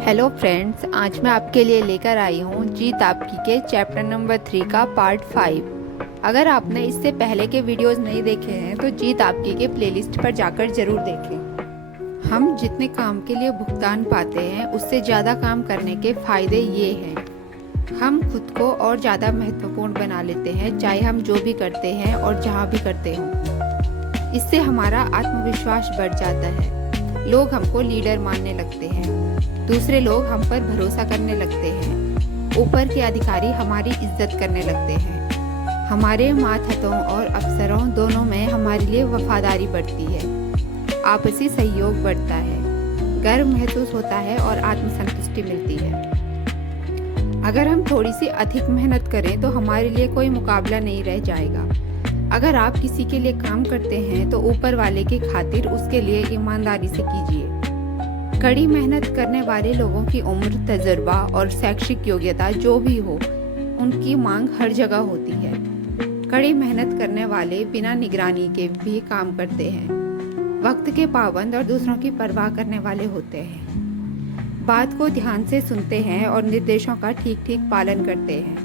Hello friends, आज मैं आपके लिए लेकर आई हूँ जीत आपकी के चैप्टर नंबर 3 का पार्ट 5। अगर आपने इससे पहले के वीडियोस नहीं देखे हैं तो जीत आपकी के प्लेलिस्ट पर जाकर ज़रूर देखें। हम जितने काम के लिए भुगतान पाते हैं उससे ज़्यादा काम करने के फ़ायदे ये हैं। हम खुद को और ज़्यादा महत्वपूर्ण बना लेते हैं, चाहे हम जो भी करते हैं और जहाँ भी करते हों। इससे हमारा आत्मविश्वास बढ़ जाता है। लोग हमको लीडर मानने लगते हैं, दूसरे लोग हम पर भरोसा करने लगते हैं, ऊपर के अधिकारी हमारी इज्जत करने लगते हैं। हमारे मातहतों और अफसरों दोनों में हमारे लिए वफादारी बढ़ती है, आपसी सहयोग बढ़ता है, गर्व महसूस होता है और आत्मसंतुष्टि मिलती है। अगर हम थोड़ी सी अधिक मेहनत करें तो हमारे लिए कोई मुकाबला नहीं रह जाएगा। अगर आप किसी के लिए काम करते हैं तो ऊपर वाले की खातिर उसके लिए ईमानदारी से कीजिए। कड़ी मेहनत करने वाले लोगों की उम्र, तजुर्बा और शैक्षिक योग्यता जो भी हो, उनकी मांग हर जगह होती है। कड़ी मेहनत करने वाले बिना निगरानी के भी काम करते हैं, वक्त के पाबंद और दूसरों की परवाह करने वाले होते हैं, बात को ध्यान से सुनते हैं और निर्देशों का ठीक ठीक पालन करते हैं,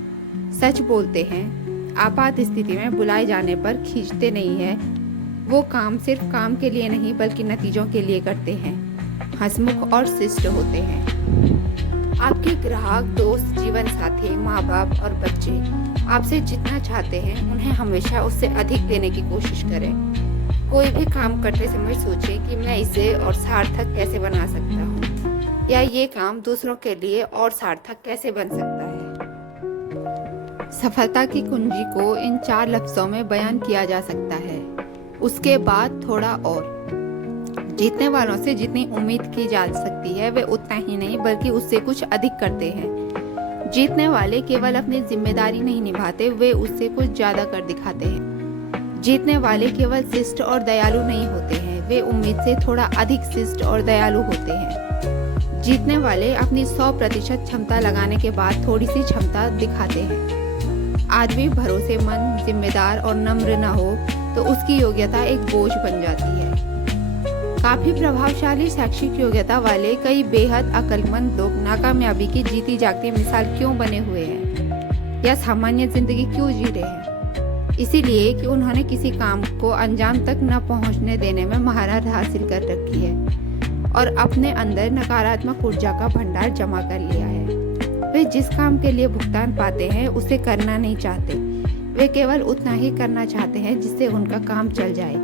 सच बोलते हैं, आपात स्थिति में बुलाए जाने पर खींचते नहीं हैं। वो काम सिर्फ काम के लिए नहीं बल्कि नतीजों के लिए करते हैं, हंसमुख और शिष्ट होते हैं। आपके ग्राहक, दोस्त, जीवन साथी, माँ बाप और बच्चे आपसे जितना चाहते हैं उन्हें हमेशा उससे अधिक देने की कोशिश करें। कोई भी काम करते समय सोचें कि मैं इसे और सार्थक कैसे बना सकता हूँ, या ये काम दूसरों के लिए और सार्थक कैसे बन सकता है। सफलता की कुंजी को इन 4 लफ्जों में बयान किया जा सकता है। उसके बाद थोड़ा और। जीतने वालों से जितनी उम्मीद की जा सकती है वे उतना ही नहीं बल्कि उससे कुछ अधिक करते हैं। जीतने वाले केवल अपनी जिम्मेदारी नहीं निभाते, वे उससे कुछ ज्यादा कर दिखाते हैं। जीतने वाले केवल शिष्ट और दयालु नहीं होते हैं, वे उम्मीद से थोड़ा अधिक शिष्ट और दयालु होते हैं। जीतने वाले अपनी 100% क्षमता लगाने के बाद थोड़ी सी क्षमता दिखाते हैं। आदमी भरोसेमंद, जिम्मेदार और नम्र न हो तो उसकी योग्यता एक बोझ बन जाती है। काफी प्रभावशाली शैक्षिक योग्यता वाले कई बेहद अक्लमंद लोग नाकामयाबी की जीती जागती मिसाल क्यों बने हुए हैं या सामान्य जिंदगी क्यों जी रहे हैं? इसीलिए कि उन्होंने किसी काम को अंजाम तक न पहुंचने देने में महारत हासिल कर रखी है और अपने अंदर नकारात्मक ऊर्जा का भंडार जमा कर लिया है। वे जिस काम के लिए भुगतान पाते हैं उसे करना नहीं चाहते, वे केवल उतना ही करना चाहते हैं जिससे उनका काम चल जाए।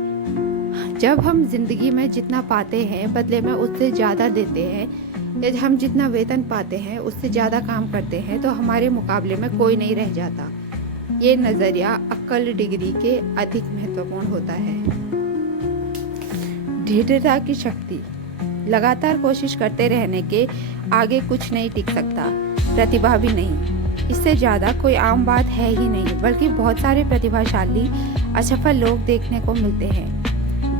जब हम जिंदगी में जितना पाते हैं बदले में उससे ज़्यादा देते हैं, या हम जितना वेतन पाते हैं उससे ज़्यादा काम करते हैं तो हमारे मुकाबले में कोई नहीं रह जाता। ये नज़रिया अक्ल डिग्री के अधिक महत्वपूर्ण होता है। दृढ़ता की शक्ति। लगातार कोशिश करते रहने के आगे कुछ नहीं टिक सकता, प्रतिभा भी नहीं। इससे ज़्यादा कोई आम बात है ही नहीं, बल्कि बहुत सारे प्रतिभाशाली असफल लोग देखने को मिलते हैं।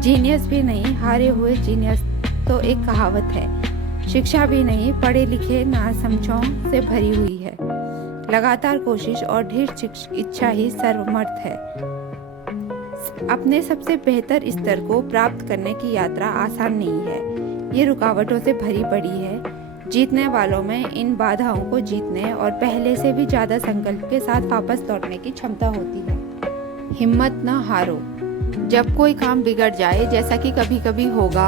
जीनियस भी नहीं, हारे हुए जीनियस तो एक कहावत है। शिक्षा भी नहीं, पढ़े लिखे नासमझों से भरी हुई है। लगातार कोशिश और ढेर इच्छा ही सर्वमर्थ है। अपने सबसे बेहतर स्तर को प्राप्त करने की यात्रा आसान नहीं है, ये रुकावटों से भरी पड़ी है। जीतने वालों में इन बाधाओं को जीतने और पहले से भी ज्यादा संकल्प के साथ वापस लौटने की क्षमता होती है। हिम्मत न हारो। जब कोई काम बिगड़ जाए, जैसा कि कभी कभी होगा,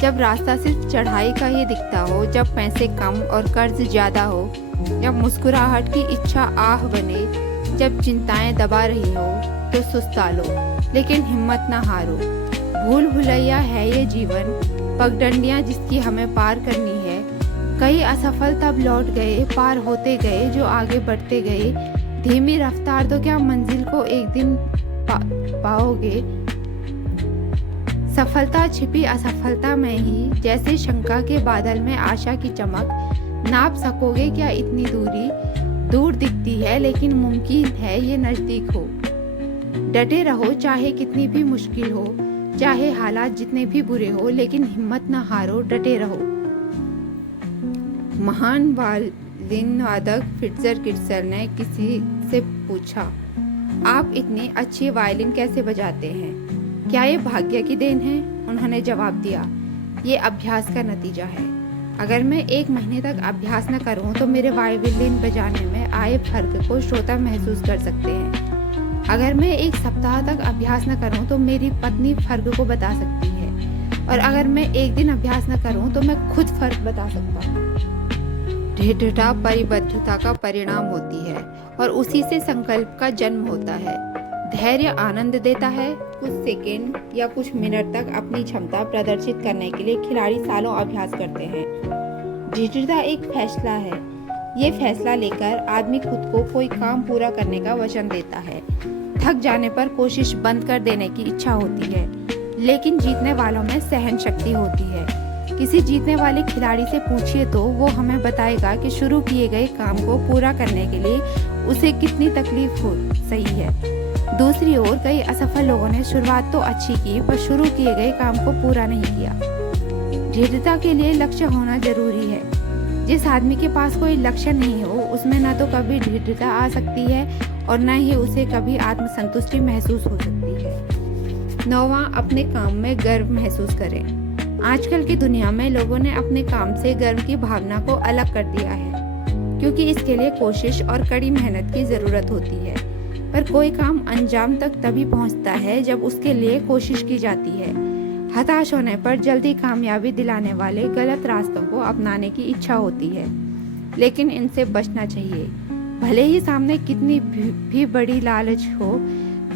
जब रास्ता सिर्फ चढ़ाई का ही दिखता हो, जब पैसे कम और कर्ज ज्यादा हो, जब मुस्कुराहट की इच्छा आह बने, जब चिंताएं दबा रही हो, तो सुस्ता लो, लेकिन हिम्मत न हारो। भूल भुलैया है ये जीवन, पगडंडियां जिसकी हमें पार करनी है। कई असफल तब लौट गए, पार होते गए जो आगे बढ़ते गए। धीमी रफ्तार तो क्या मंजिल को एक दिन पाओगे। सफलता छिपी असफलता में ही, जैसे शंका के बादल में आशा की चमक। नाप सकोगे क्या इतनी दूरी? दूर दिखती है लेकिन मुमकिन है ये नजदीक हो। डटे रहो चाहे कितनी भी मुश्किल हो, चाहे हालात जितने भी बुरे हो, लेकिन हिम्मत न हारो, डटे रहो। महान वायलिन वादक फिट्जर किट्सल ने किसी से पूछा, आप इतनी अच्छी वायलिन कैसे बजाते हैं? क्या ये भाग्य की देन है? उन्होंने जवाब दिया, ये अभ्यास का नतीजा है। अगर मैं 1 महीने तक अभ्यास न करूं तो मेरे वायलिन बजाने में आए फर्क को श्रोता महसूस कर सकते हैं। अगर मैं 1 सप्ताह तक अभ्यास न करूं तो मेरी पत्नी फर्क को बता सकती है, और अगर मैं 1 दिन अभ्यास न करूं तो मैं खुद फर्क बता सकता हूँ। दृढ़ता परिबद्धता का परिणाम होती है और उसी से संकल्प का जन्म होता है। धैर्य आनंद देता है। कुछ सेकेंड या कुछ मिनट तक अपनी क्षमता प्रदर्शित करने के लिए खिलाड़ी सालों अभ्यास करते हैं। दृढ़ता एक फैसला है। ये फैसला लेकर आदमी खुद को कोई काम पूरा करने का वचन देता है। थक जाने पर कोशिश बंद कर देने की इच्छा होती है, लेकिन जीतने वालों में सहन शक्ति होती है। किसी जीतने वाले खिलाड़ी से पूछिए तो वो हमें बताएगा कि शुरू किए गए काम को पूरा करने के लिए उसे कितनी तकलीफ हो सही है। दूसरी ओर कई असफल लोगों ने शुरुआत तो अच्छी की, पर शुरू किए गए काम को पूरा नहीं किया। दृढ़ता के लिए लक्ष्य होना जरूरी है। जिस आदमी के पास कोई लक्ष्य नहीं हो उसमें न तो कभी दृढ़ता आ सकती है और न ही उसे कभी आत्मसंतुष्टि महसूस हो सकती है। 9वां, अपने काम में गर्व महसूस करें। आजकल की दुनिया में लोगों ने अपने काम से गर्व की भावना को अलग कर दिया है, क्योंकि इसके लिए कोशिश और कड़ी मेहनत की जरूरत होती है। पर कोई काम अंजाम तक तभी पहुंचता है जब उसके लिए कोशिश की जाती है। हताश होने पर जल्दी कामयाबी दिलाने वाले गलत रास्तों को अपनाने की इच्छा होती है, लेकिन इनसे बचना चाहिए। भले ही सामने कितनी भी बड़ी लालच हो,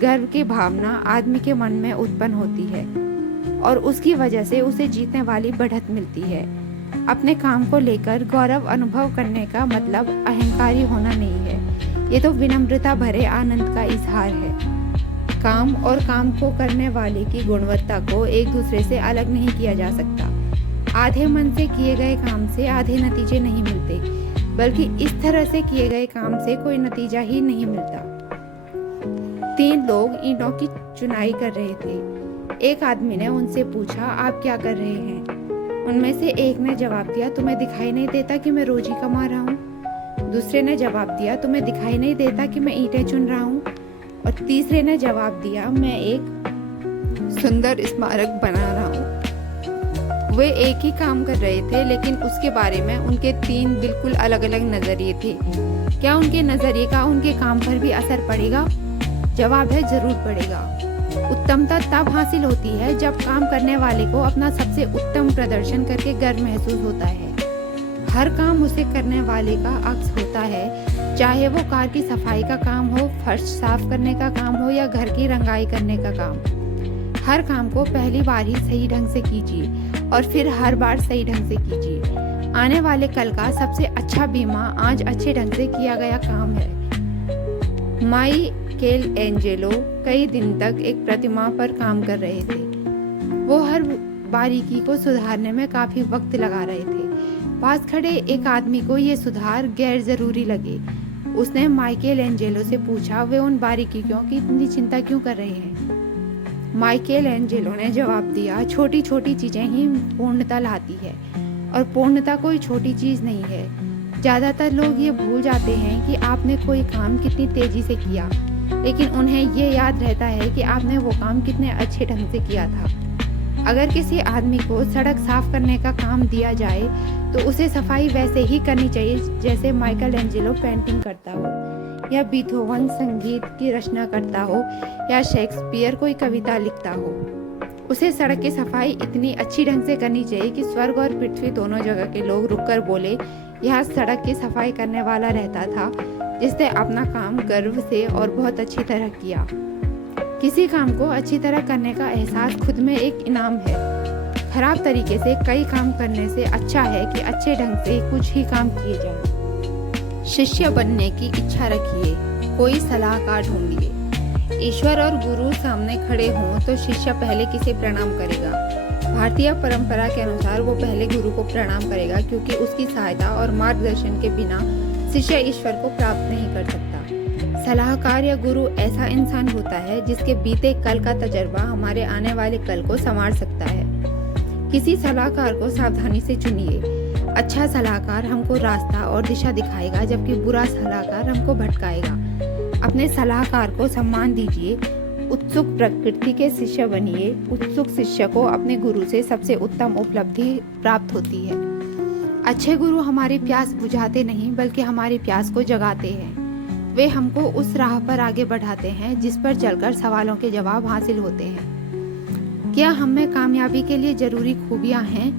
गर्व की भावना आदमी के मन में उत्पन्न होती है और उसकी वजह से उसे जीतने वाली बढ़त मिलती है। अपने काम को लेकर गौरव अनुभव करने का मतलब अहंकारी होना नहीं है, ये तो विनम्रता भरे आनंद का इजहार है। काम और काम को करने वाले की गुणवत्ता को एक दूसरे से अलग नहीं किया जा सकता। आधे मन से किए गए काम से आधे नतीजे नहीं मिलते, बल्कि इस तरह से किए गए काम से कोई नतीजा ही नहीं मिलता। 3 लोग ईंटों की चुनाई कर रहे थे। एक आदमी ने उनसे पूछा, आप क्या कर रहे हैं? उनमें से एक ने जवाब दिया, तुम्हें दिखाई नहीं देता कि मैं रोजी कमा रहा हूँ। दूसरे ने जवाब दिया, तुम्हें दिखाई नहीं देता कि मैं ईंटें चुन रहा हूँ। और तीसरे ने जवाब दिया, मैं एक सुंदर स्मारक बना रहा हूँ। वे एक ही काम कर रहे थे, लेकिन उसके बारे में उनके 3 बिल्कुल अलग अलग नजरिए थे। क्या उनके नजरिए का उनके काम पर भी असर पड़ेगा? जवाब है, जरूर पड़ेगा। उत्तमता तब हासिल होती है जब काम करने वाले को अपना सबसे उत्तम प्रदर्शन करके गर्व महसूस होता है। हर काम उसे करने वाले का अक्स होता है, चाहे वो कार की सफाई का काम हो, फर्श साफ करने का काम हो या घर की रंगाई करने का काम। हर काम को पहली बार ही सही ढंग से कीजिए और फिर हर बार सही ढंग से कीजिए। आने वाले कल का सबसे अच्छा बीमा आज अच्छे ढंग से किया गया काम है। माइकेल एंजेलो कई दिन तक एक प्रतिमा पर काम कर रहे थे। वो हर बारीकी को सुधारने में काफी वक्त लगा रहे थे। पास खड़े एक आदमी को ये सुधार गैर जरूरी लगे। उसने माइकेल एंजेलो से पूछा, वे उन बारीकियों की इतनी चिंता क्यों कर रहे हैं? माइकेल एंजेलो ने जवाब दिया, छोटी छोटी चीजें ही पूर्णता लाती है और पूर्णता कोई छोटी चीज नहीं है। ज्यादातर लोग ये भूल जाते हैं कि आपने कोई काम कितनी तेजी से किया, लेकिन उन्हें ये याद रहता है कि आपने वो काम कितने अच्छे ढंग से किया था। अगर किसी आदमी को सड़क साफ करने का काम दिया जाए तो उसे सफाई वैसे ही करनी चाहिए जैसे माइकल एंजेलो पेंटिंग करता हो, या बीथोवन संगीत की रचना करता हो, या शेक्सपियर कोई कविता लिखता हो। उसे सड़क की सफाई इतनी अच्छी ढंग से करनी चाहिए कि स्वर्ग और पृथ्वी दोनों जगह के लोग रुककर बोले, यह सड़क की सफाई करने वाला रहता था जिसने अपना काम गर्व से और बहुत अच्छी तरह किया। किसी काम को अच्छी तरह करने का एहसास खुद में एक इनाम है। खराब तरीके से कई काम करने से अच्छा है कि अच्छे ढंग से कुछ ही काम किए जाएं। शिष्य बनने की इच्छा रखिए, कोई सलाहकार ढूंढिए। ईश्वर और गुरु सामने खड़े हों तो शिष्य पहले किसे प्रणाम करेगा? भारतीय परंपरा के अनुसार वो पहले गुरु को प्रणाम करेगा, क्योंकि उसकी सहायता और मार्गदर्शन के बिना शिष्य ईश्वर को प्राप्त नहीं कर सकता। सलाहकार या गुरु ऐसा इंसान होता है जिसके बीते कल का तजर्बा हमारे आने वाले कल को संवार सकता है। किसी सलाहकार को सावधानी से चुनिए। अच्छा सलाहकार हमको रास्ता और दिशा दिखाएगा, जबकि बुरा सलाहकार हमको भटकाएगा। अपने सलाहकार को सम्मान दीजिए। उत्सुक प्रकृति के शिष्य बनिए। उत्सुक शिष्य को अपने गुरु से सबसे उत्तम उपलब्धि प्राप्त होती है। अच्छे गुरु हमारी प्यास बुझाते नहीं बल्कि हमारी प्यास को जगाते हैं। वे हमको उस राह पर आगे बढ़ाते हैं जिस पर चलकर सवालों के जवाब हासिल होते हैं। क्या हम में कामयाबी के लिए ज़रूरी खूबियाँ हैं?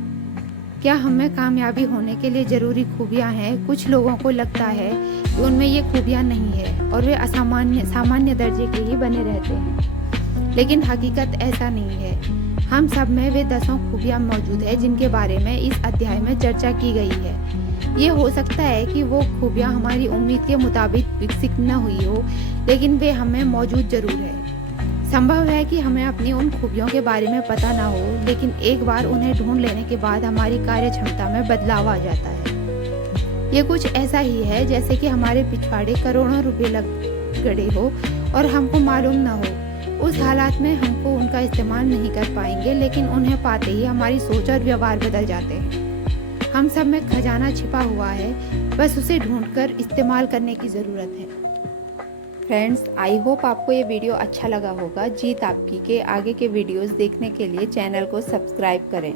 क्या हमें कामयाबी होने के लिए ज़रूरी खूबियाँ हैं? कुछ लोगों को लगता है कि उनमें ये खूबियाँ नहीं है और वे सामान्य दर्जे के ही बने रहते हैं, लेकिन हकीकत ऐसा नहीं है। हम सब में वे 10 खूबियाँ मौजूद है जिनके बारे में इस अध्याय में चर्चा की गई है। ये हो सकता है कि वो खूबियाँ हमारी उम्मीद के मुताबिक विकसित न हुई हो, लेकिन वे हमें मौजूद ज़रूर है। संभव है कि हमें अपनी उन खूबियों के बारे में पता ना हो, लेकिन एक बार उन्हें ढूंढ लेने के बाद हमारी कार्य क्षमता में बदलाव आ जाता है। ये कुछ ऐसा ही है जैसे कि हमारे पिछवाड़े करोड़ों रुपए लग गड़े हो और हमको मालूम ना हो। उस हालात में हमको उनका इस्तेमाल नहीं कर पाएंगे, लेकिन उन्हें पाते ही हमारी सोच और व्यवहार बदल जाते हैं। हम सब में खजाना छिपा हुआ है, बस उसे ढूंढकर इस्तेमाल करने की ज़रूरत है। फ्रेंड्स, आई होप आपको ये वीडियो अच्छा लगा होगा। जीत आपकी के आगे के वीडियोस देखने के लिए चैनल को सब्सक्राइब करें।